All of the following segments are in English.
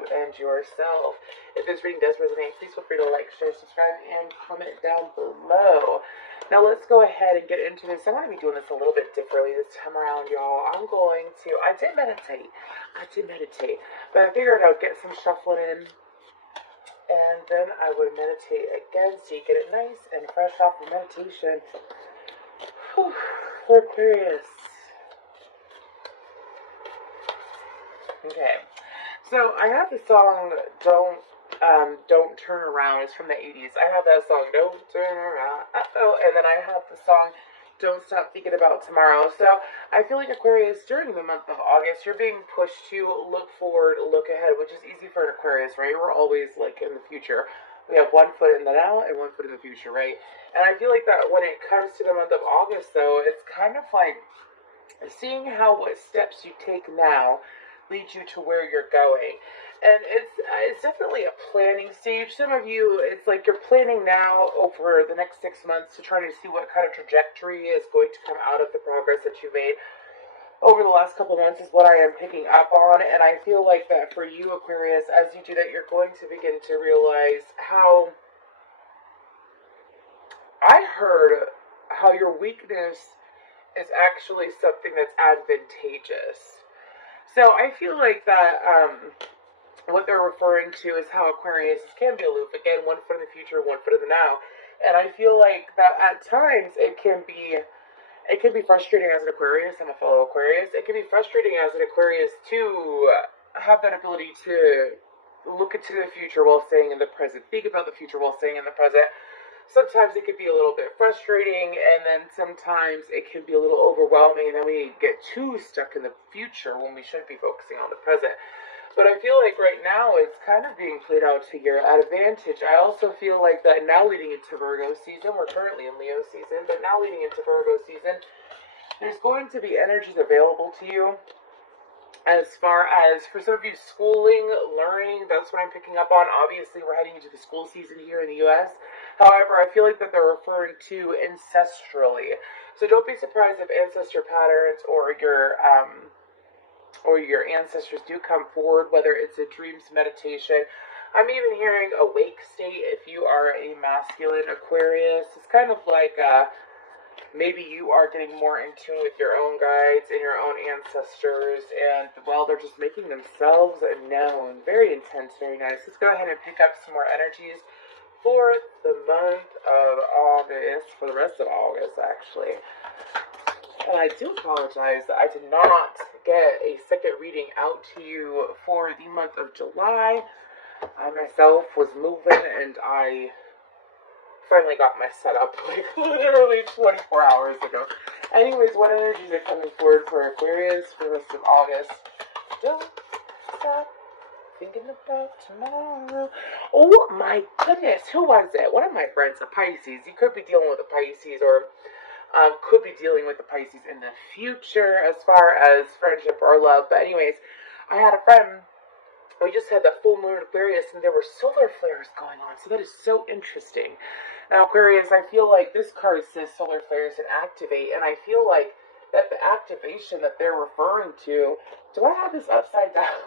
you and yourself. If this reading does resonate, please feel free to like, share, subscribe, and comment down below. Now let's go ahead and get into this. I'm going to be doing this a little bit differently this time around, y'all. I did meditate, but I figured I'd get some shuffling in, and then I would meditate again, so you get it nice and fresh off the meditation. Whew, for Aquarius. Okay, so I have the song Don't Turn Around. It's from the 80s. I have that song, Don't Turn Around, and then I have the song Don't Stop Thinking About Tomorrow. So I feel like Aquarius, during the month of August, you're being pushed to look forward, look ahead, which is easy for an Aquarius, right? We're always like in the future. We have 1 foot in the now and 1 foot in the future, right? And I feel like that when it comes to the month of August, though, it's kind of like seeing how what steps you take now lead you to where you're going. And it's definitely a planning stage. Some of you, it's like you're planning now over the next 6 months to try to see what kind of trajectory is going to come out of the progress that you made over the last couple of months, is what I am picking up on. And I feel like that for you, Aquarius, as you do that, you're going to begin to realize how I heard how your weakness is actually something that's advantageous. So I feel like that what they're referring to is how Aquarius can be aloof. Again, 1 foot in the future, 1 foot in the now. And I feel like that at times it can be frustrating as an Aquarius and a fellow Aquarius. It can be frustrating as an Aquarius to have that ability to look into the future while staying in the present. Think about the future while staying in the present. Sometimes it can be a little bit frustrating, and then sometimes it can be a little overwhelming, and then we get too stuck in the future when we should be focusing on the present. But I feel like right now it's kind of being played out to your advantage. I also feel like that now leading into Virgo season, we're currently in Leo season, but now leading into Virgo season, there's going to be energies available to you. As far as, for some of you, schooling, learning, that's what I'm picking up on. Obviously, we're heading into the school season here in the U.S. However, I feel like that they're referring to ancestrally. So don't be surprised if ancestor patterns or your ancestors do come forward, whether it's a dreams meditation. I'm even hearing awake state if you are a masculine Aquarius. It's kind of like maybe you are getting more in tune with your own guides and your own ancestors, and, well, they're just making themselves known. Very intense, very nice. Let's go ahead and pick up some more energies for the month of August, for the rest of August, actually. And I do apologize that I did not get a second reading out to you for the month of July. I myself was moving, and I finally got my setup like literally 24 hours ago. Anyways, what energies are coming forward for Aquarius for the rest of August? Don't stop thinking about tomorrow. Oh my goodness, who was it? One of my friends, a Pisces. You could be dealing with a Pisces, or could be dealing with the Pisces in the future as far as friendship or love. But anyways, I had a friend. We just had that full moon Aquarius, and there were solar flares going on. So that is so interesting. Now, Aquarius, I feel like this card says solar flares and activate, and I feel like that the activation that they're referring to, do I have this upside down?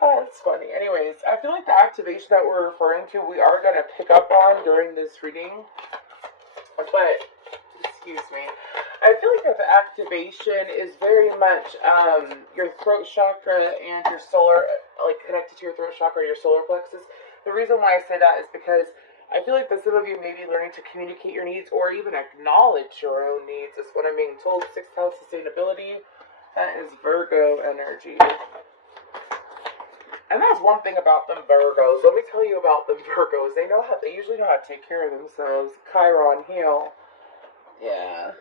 Oh, that's funny. Anyways, I feel like the activation that we're referring to, we are going to pick up on during this reading. But, excuse me, I feel like that the activation is very much your throat chakra and your solar, like connected to your throat chakra, your solar plexus. The reason why I say that is because I feel like that some of you may be learning to communicate your needs or even acknowledge your own needs. Is what I'm being told. 6th house sustainability. That is Virgo energy. And that's one thing about them Virgos. Let me tell you about them Virgos. They usually know how to take care of themselves. Chiron heel. Yeah.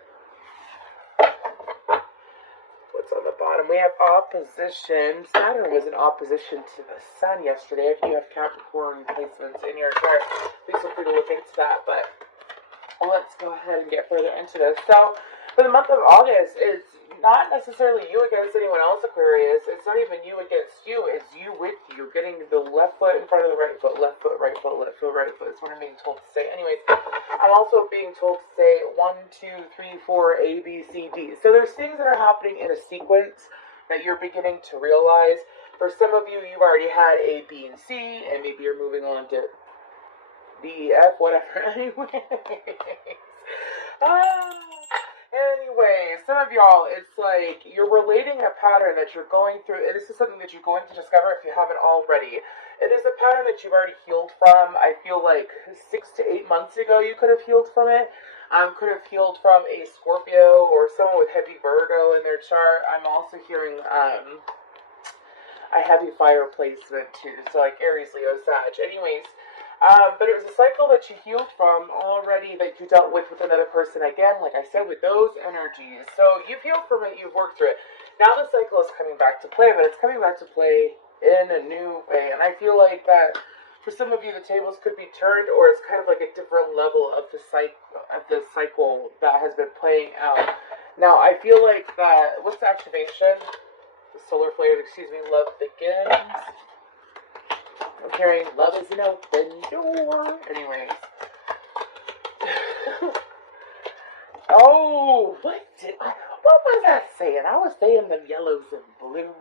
What's on the bottom? We have opposition. Saturn was in opposition to the Sun yesterday. If you have Capricorn placements in your chart, please feel free to look into that. But let's go ahead and get further into this. So, for the month of August, it's not necessarily you against anyone else, Aquarius. It's not even you against you. It's you with you. Getting the left foot in front of the right foot. Left foot, right foot, left foot, right foot. That's what I'm being told to say. Anyways, I'm also being told to say 1, 2, 3, 4, A, B, C, D. So there's things that are happening in a sequence that you're beginning to realize. For some of you, you've already had A, B, and C, and maybe you're moving on to D, E, F, whatever. Anyway, some of y'all, it's like you're relating a pattern that you're going through, and this is something that you're going to discover if you haven't already. It is a pattern that you've already healed from. I feel like 6 to 8 months ago you could have healed from it. Could have healed from a Scorpio or someone with heavy Virgo in their chart. I'm also hearing a heavy fire placement too, so like Aries, Leo, Sag. Anyways, but it was a cycle that you healed from already that you dealt with another person again, like I said, with those energies. So you've healed from it, you've worked through it. Now the cycle is coming back to play, but it's coming back to play in a new way. And I feel like that for some of you, the tables could be turned, or it's kind of like a different level of the cycle that has been playing out. Now I feel like that, what's the activation? The solar flares, excuse me, love begins. I'm hearing love is an open door. Anyways. Oh, what was I saying? I was saying the yellows and blues.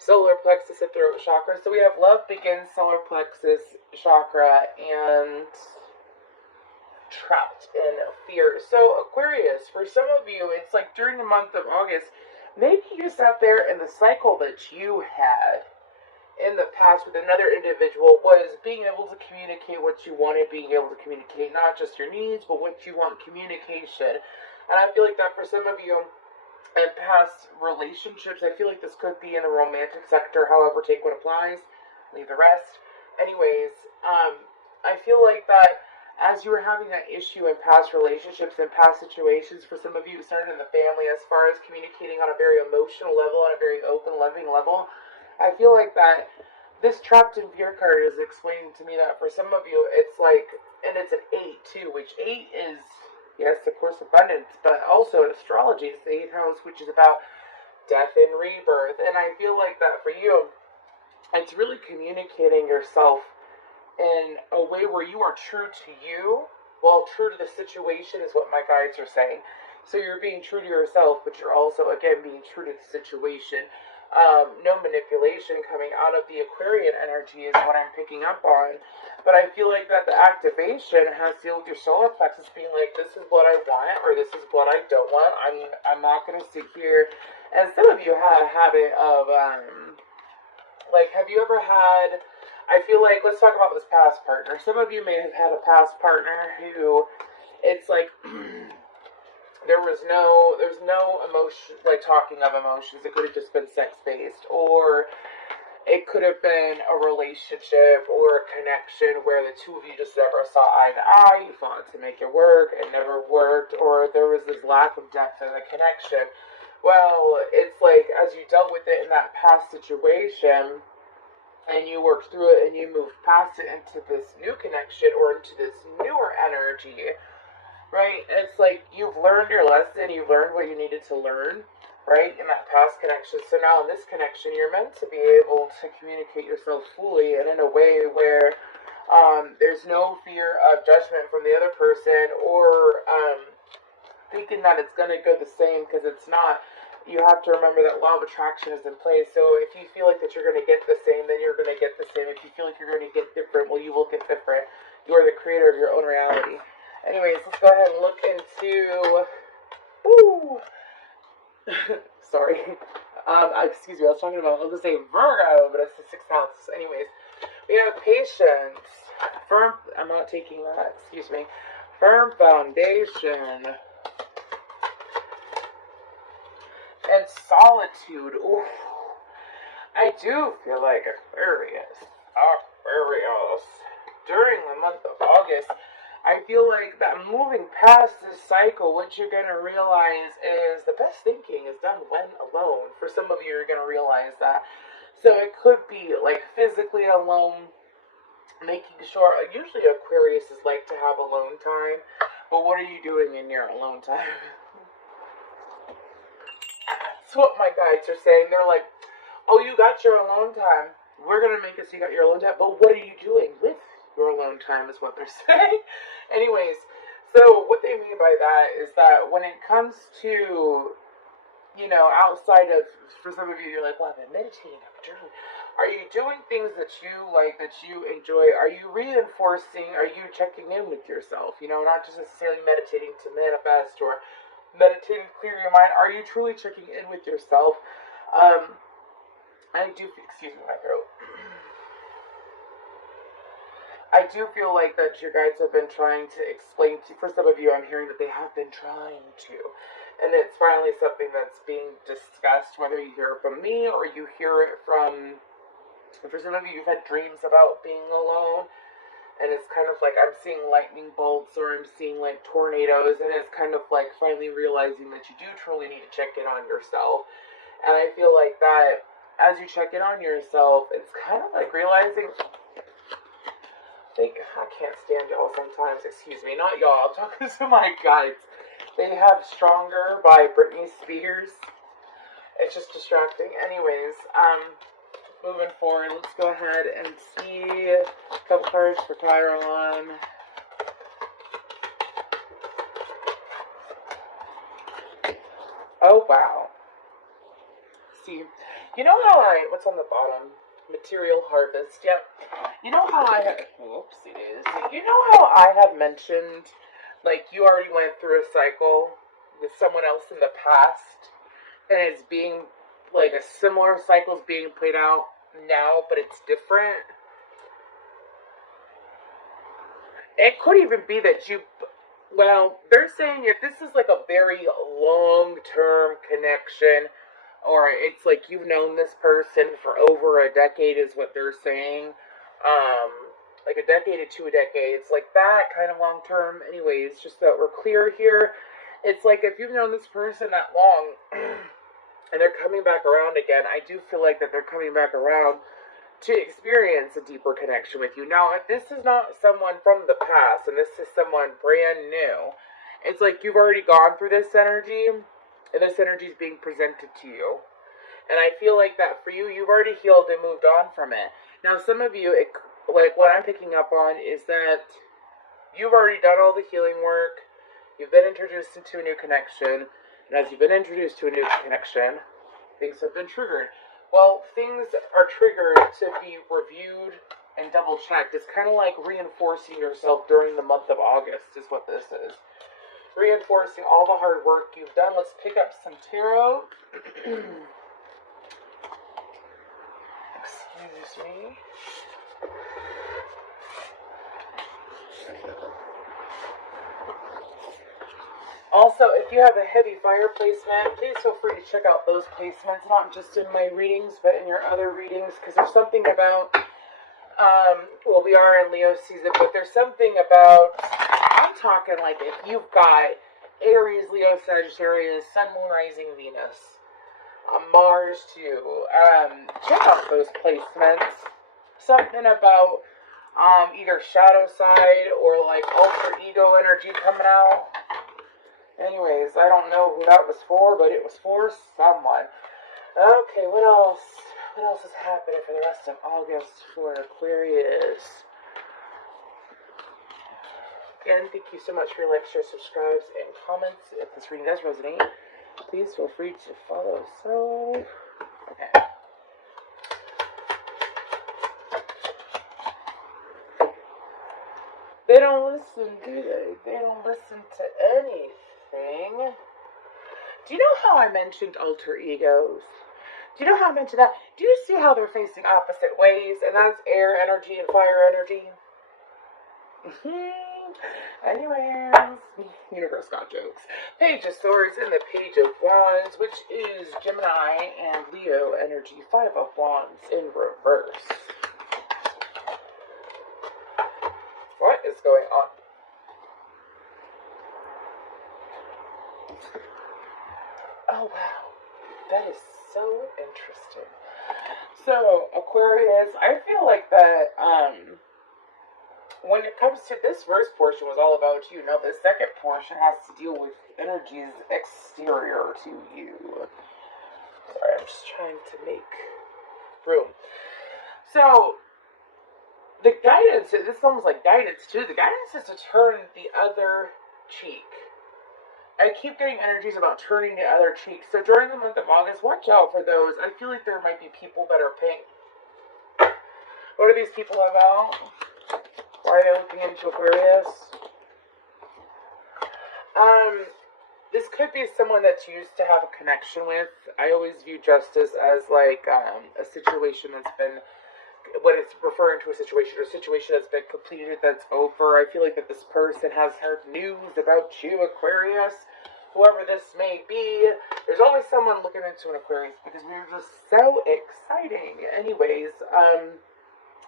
Solar plexus and throat chakra. So we have love begins, solar plexus chakra, and trapped in fear. So Aquarius, for some of you, it's like during the month of August, maybe you sat there and the cycle that you had in the past with another individual was being able to communicate what you wanted, being able to communicate not just your needs, but what you want, communication. And I feel like that for some of you in past relationships, I feel like this could be in the romantic sector, however, take what applies, leave the rest. Anyways, I feel like that as you were having that issue in past relationships and past situations, for some of you, it started in the family as far as communicating on a very emotional level, on a very open, loving level. I feel like that this trapped in fear card is explaining to me that for some of you, it's like, and it's an 8 too, which 8 is, yes, of course, abundance, but also in astrology, it's the 8th house, which is about death and rebirth. And I feel like that for you, it's really communicating yourself in a way where you are true to you, while true to the situation is what my guides are saying. So you're being true to yourself, but you're also, again, being true to the situation. No manipulation coming out of the Aquarian energy is what I'm picking up on. But I feel like that the activation has to deal with your solar plexus being like, this is what I want, or this is what I don't want. I'm not going to sit here. And some of you have a habit of, like, have you ever had, I feel like, let's talk about this past partner. Some of you may have had a past partner who, it's like, there's no emotion, like talking of emotions. It could have just been sex-based, or it could have been a relationship or a connection where the two of you just never saw eye to eye. You fought to make it work, it never worked, or there was this lack of depth in the connection. Well, it's like, as you dealt with it in that past situation, and you worked through it, and you moved past it into this new connection, or into this newer energy, right? It's like you've learned your lesson, you've learned what you needed to learn, right, in that past connection. So now in this connection, you're meant to be able to communicate yourself fully and in a way where there's no fear of judgment from the other person, or thinking that it's going to go the same, because it's not. You have to remember that law of attraction is in place. So if you feel like that you're going to get the same, then you're going to get the same. If you feel like you're going to get different, well, you will get different. You are the creator of your own reality. Anyways, let's go ahead and look into, sorry, excuse me, I was talking about, I was going to say Virgo, but it's the 6th house. Anyways, we have patience, firm, I'm not taking that, excuse me, firm foundation, and solitude. Ooh, I do feel like Aquarius, during the month of August, I feel like that moving past this cycle, what you're going to realize is the best thinking is done when alone. For some of you, you're going to realize that. So it could be like physically alone, making sure, usually Aquarius is like to have alone time, but what are you doing in your alone time? That's what my guides are saying. They're like, oh, you got your alone time. We're going to make it so you got your alone time, but what are you doing with your alone time is what they're saying. Anyways, so what they mean by that is that when it comes to you know, outside of, for some of you, you're like, well, I've been meditating, I've been journaling. Are you doing things that you like, that you enjoy? Are you reinforcing, are you checking in with yourself? You know, not just necessarily meditating to manifest or meditating to clear your mind. Are you truly checking in with yourself? I do, excuse me, my throat. I do feel like that your guides have been trying to explain to, for some of you, I'm hearing that they have been trying to. And it's finally something that's being discussed, whether you hear it from me or you hear it from, for some of you, you've had dreams about being alone. And it's kind of like I'm seeing lightning bolts or I'm seeing like tornadoes. And it's kind of like finally realizing that you do truly need to check in on yourself. And I feel like that as you check in on yourself, it's kind of like realizing, I can't stand y'all sometimes, excuse me, not y'all, I'm talking to my guides. They have Stronger by Britney Spears. It's just distracting. Anyways, moving forward, let's go ahead and see a couple cards for Chiron. Oh, wow. See, you know how what's on the bottom? Material harvest, yep. You know how you know how I have mentioned, like, you already went through a cycle with someone else in the past, and it's being, like, a similar cycle is being played out now, but it's different? It could even be that well, they're saying if this is, like, a very long-term connection, or it's like you've known this person for over a decade is what they're saying. Like a decade to 2 decades, like that kind of long term. Anyways, just so that we're clear here, it's like if you've known this person that long and they're coming back around again, I do feel like that they're coming back around to experience a deeper connection with you. Now, if this is not someone from the past and this is someone brand new, it's like you've already gone through this energy. And this energy is being presented to you. And I feel like that for you, you've already healed and moved on from it. Now, some of you, like what I'm picking up on is that you've already done all the healing work. You've been introduced into a new connection. And as you've been introduced to a new connection, things have been triggered. Well, things are triggered to be reviewed and double checked. It's kind of like reinforcing yourself during the month of August is what this is. Reinforcing all the hard work you've done. Let's pick up some tarot. Excuse me. Also, if you have a heavy fire placement, please feel free to check out those placements, not just in my readings, but in your other readings, because there's something about, well, we are in Leo season, but there's something about, I'm talking like if you've got Aries, Leo, Sagittarius, Sun, Moon, Rising, Venus, Mars too, check out those placements. Something about either shadow side or like alter ego energy coming out. Anyways, I don't know who that was for, but it was for someone. Okay, what else? What else is happening for the rest of August for Aquarius? Again, thank you so much for your likes, shares, subscribes, and comments. If this reading does resonate, please feel free to follow. So, okay. They don't listen, do they? They don't listen to anything. Do you know how I mentioned alter egos? Do you know how I mentioned that? Do you see how they're facing opposite ways? And that's air energy and fire energy. Anyways, universe got jokes. Page of Swords and the Page of Wands, which is Gemini and Leo energy. 5 of Wands in reverse. What is going on? Oh wow, that is so interesting. So Aquarius, I feel like that when it comes to this first portion was all about you. Now the second portion has to deal with energies exterior to you. Sorry, I'm just trying to make room. So the guidance, this is almost like guidance too. The guidance is to turn the other cheek. I keep getting energies about turning the other cheek. So during the month of August, watch out for those. I feel like there might be people that are paying. What are these people about? Why are they looking into Aquarius? This could be someone that you used to have a connection with. I always view justice as like a situation that's been, when it's referring to a situation that's been completed, that's over. I feel like that this person has heard news about you, Aquarius. Whoever this may be, there's always someone looking into an Aquarius because we're just so exciting. Anyways,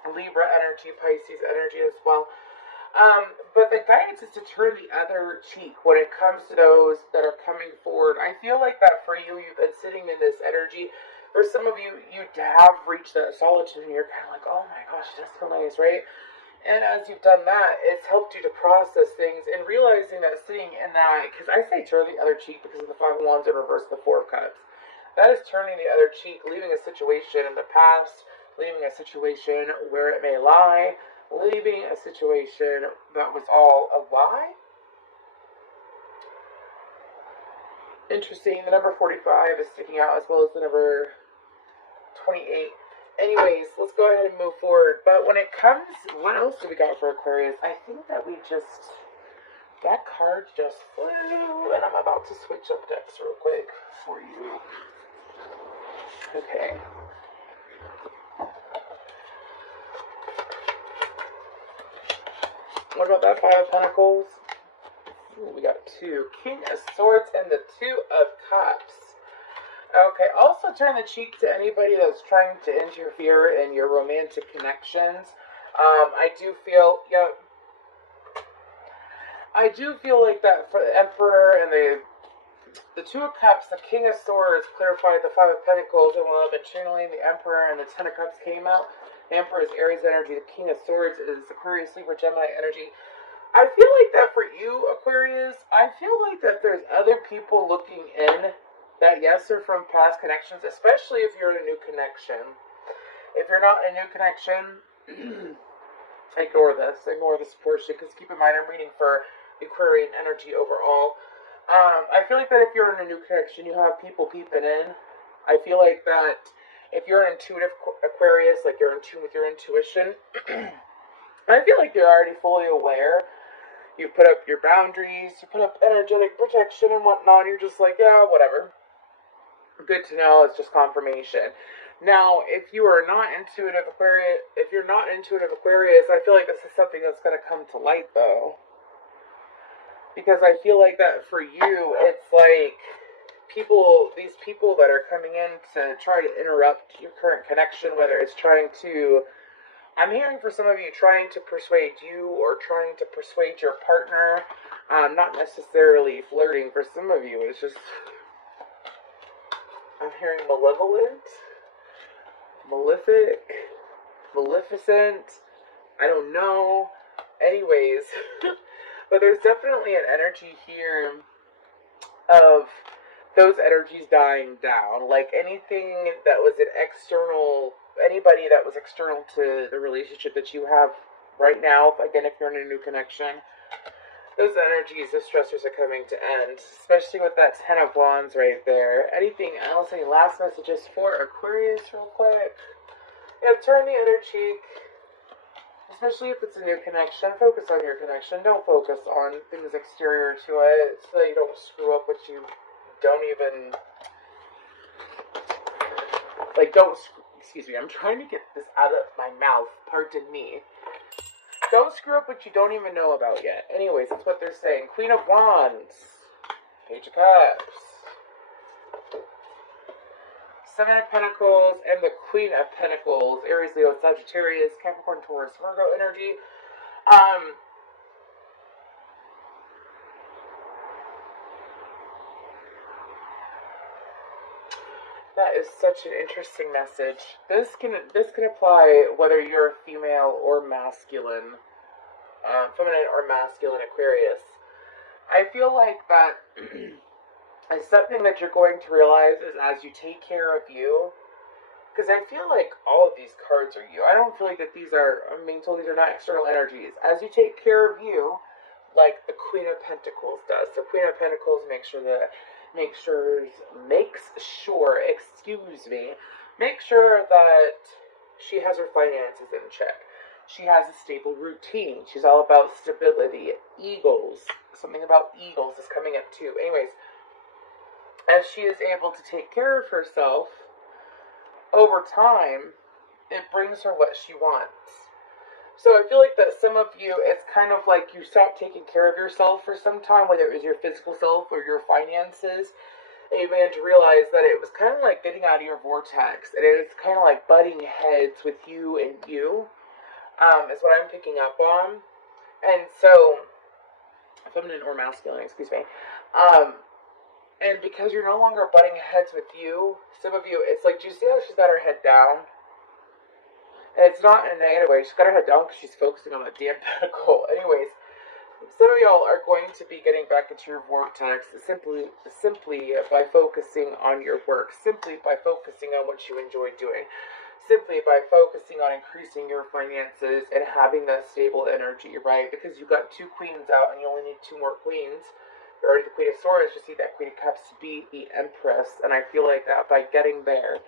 Libra energy, Pisces energy as well. But the guidance is to turn the other cheek when it comes to those that are coming forward. I feel like that for you, you've been sitting in this energy. For some of you, you have reached that solitude and you're kind of like, oh my gosh, that's so nice, right? And as you've done that, it's helped you to process things and realizing that sitting in that, because I say turn the other cheek because of the Five of Wands in reverse, the Four of Cups. That is turning the other cheek, leaving a situation in the past, leaving a situation where it may lie, leaving a situation that was all a lie. Interesting. The number 45 is sticking out as well as the number 28. Anyways, let's go ahead and move forward. But when it comes, what else do we got for Aquarius? I think that that card just flew, and I'm about to switch up decks real quick for you. Okay. What about that Five of Pentacles? Ooh, we got two. King of Swords and the Two of Cups. Okay, also turn the cheek to anybody that's trying to interfere in your romantic connections. I do feel like that for the Emperor and the Two of Cups, the King of Swords clarified the Five of Pentacles, and while I've been channeling the Emperor and the Ten of Cups came out. The Emperor is Aries energy, the King of Swords is Aquarius, Libra, Gemini energy. I feel like that for you, Aquarius, I feel like that there's other people looking in that, yes, are from past connections, especially if you're in a new connection. If you're not in a new connection, ignore this portion, because keep in mind I'm reading for Aquarian energy overall. I feel like that if you're in a new connection, you have people peeping in. I feel like that if you're an intuitive Aquarius, like you're in tune with your intuition, I feel like you're already fully aware. You put up your boundaries, you put up energetic protection and whatnot, you're just like, yeah, whatever. Good to know, it's just confirmation. Now, if you are not intuitive Aquarius, I feel like this is something that's going to come to light, though. Because I feel like that for you, it's like these people that are coming in to try to interrupt your current connection, whether it's trying to, I'm hearing for some of you trying to persuade you or trying to persuade your partner, not necessarily flirting. For some of you, it's just, I'm hearing malevolent, malefic, maleficent, I don't know. Anyways, but there's definitely an energy here of those energies dying down. Like anything that was anybody that was external to the relationship that you have right now, again, if you're in a new connection, those energies, the stressors are coming to end, especially with that Ten of Wands right there. Anything else? Any last messages for Aquarius real quick? Yeah, turn the other cheek. Especially if it's a new connection, focus on your connection. Don't focus on things exterior to it so that you don't screw up what you don't even, excuse me, I'm trying to get this out of my mouth, pardon me. Don't screw up what you don't even know about yet. Anyways, that's what they're saying. Queen of Wands, Page of Cups, Seven of Pentacles, and the Queen of Pentacles, Aries, Leo, Sagittarius, Capricorn, Taurus, Virgo energy. That is such an interesting message. This can apply whether you're female or masculine, feminine or masculine Aquarius. I feel like that is something that you're going to realize is as you take care of you. Because I feel like all of these cards are you. I don't feel like that these are, I'm being told these are not external energies. As you take care of you, like the Queen of Pentacles does. The Queen of Pentacles makes sure, that she has her finances in check. She has a stable routine. She's all about stability. Eagles. Something about eagles is coming up too. Anyways, as she is able to take care of herself, over time, it brings her what she wants. So I feel like that some of you, it's kind of like you stopped taking care of yourself for some time, whether it was your physical self or your finances, and you began to realize that it was kind of like getting out of your vortex, and it's kind of like butting heads with you and you, is what I'm picking up on. And so, feminine or masculine, excuse me, and because you're no longer butting heads with you, some of you, it's like, do you see how she's got her head down? And it's not in a negative way. She's got her head down because she's focusing on that damn pentacle. Anyways, some of y'all are going to be getting back into your vortex simply by focusing on your work, simply by focusing on what you enjoy doing, simply by focusing on increasing your finances and having that stable energy, right? Because you got 2 queens out and you only need 2 more queens. You're already the Queen of Swords, just see that Queen of Cups to be the Empress. And I feel like that by getting there,